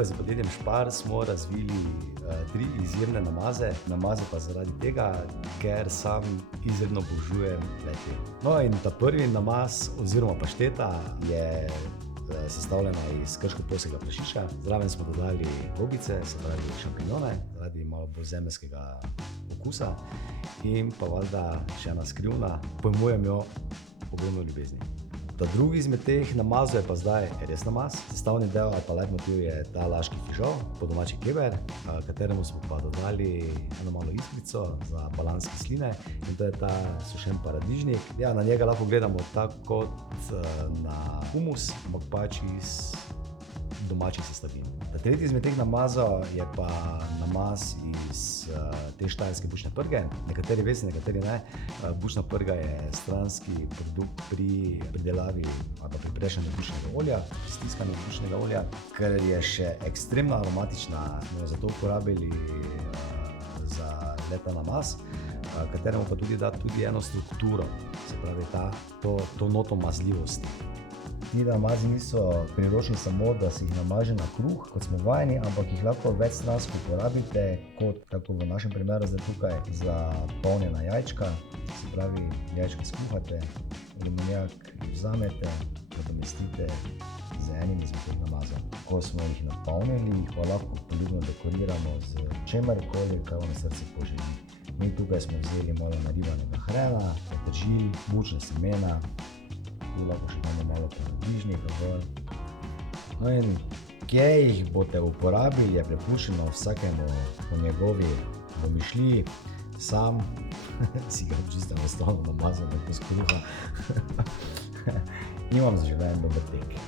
Skupaj z podjetjem Spar smo razvili 3 izjemne namaze. Namaze pa zaradi tega, ker sam izredno obožujem le-te. No in ta prvi namaz oziroma pašteta je sestavljena iz krško-poljskega prašiča. Zraven smo dodali gobice, se pravi šampinjone, zaradi malo bolj zemeljskega okusa. In pa valjda še ena skrivna, pojmujem jo ogromno ljubezni. Ta drugi izmed teh namazov je pa zdaj res namaz. Sestavni del ali pa leitmotiv je ta laški fižol, po domači keber, kateremu smo pa dodali eno malo iskrico za balans kisline in to je ta sušen paradižnik. Ja, na njega lahko gledamo tako kot na humus, ampak pač iz domačih sestavin. Ta tretji izmed teh namazov je pa namaz iz te štajerske bučne prge. Nekateri veste, nekateri ne. Bučna prga je stranski produkt pri pridelavi ali pa pri prešanju bučnega olja, stiskanju bučnega olja, ker je še ekstremno aromatična. Smo jo zato uporabili za ta namaz, kateremu pa tudi da tudi eno strukturo, se pravi to noto mazljivosti. Ti namazi niso priročni samo, da si jih namaže na kruh, kot smo vajeni, ampak jih lahko večstransko uporabite, kot tako v našem primeru zdaj tukaj, za polnjena jajčka. Se pravi, jajčka skuhate, rumenjak vzamete, nadomestite z enim izmed teh namazov. Ko smo jih napolnili, jih pa lahko poljubno dekoriramo z čemerkoli, kar vam srce poželi. Mi tukaj smo vzeli malo naribanega hrena, peteršilj, bučna semena, tu lahko še damo malo paradižnika gor. No in kje jih boste uporabili, je prepuščeno vsakemu po njegovi domišljiji. Sam si ga čisto enostavno namazal tako s kruha. Imam za življenje dober tek.